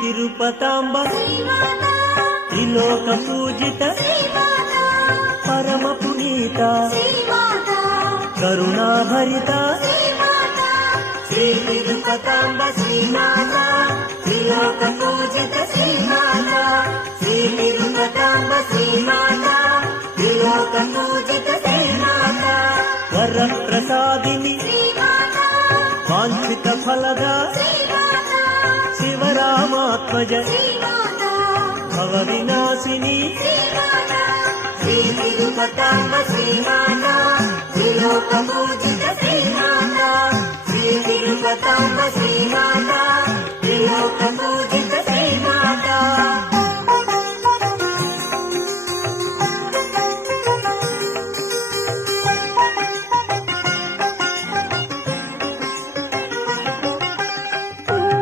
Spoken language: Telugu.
తిరుపతాంబ త్రిలోక పూజిత పరమ పునీత కరుణాభరిత శ్రీ తిరుపతాంబ శ్రీమాత త్రిలోక పూజిత శ్రీమాత శ్రీ తిరుపతాంబ శ్రీమాత త్రిలోక పూజిత శ్రీమాత వరప్రసాదిని వాంఛిత ఫలదా శివరామాత్మజ భవ వినాశిని శ్రీ తిరుపతాంబ శ్రీమాత త్రిలోక పూజిత శ్రీమాత శ్రీ తిరుపతాంబ శ్రీమాత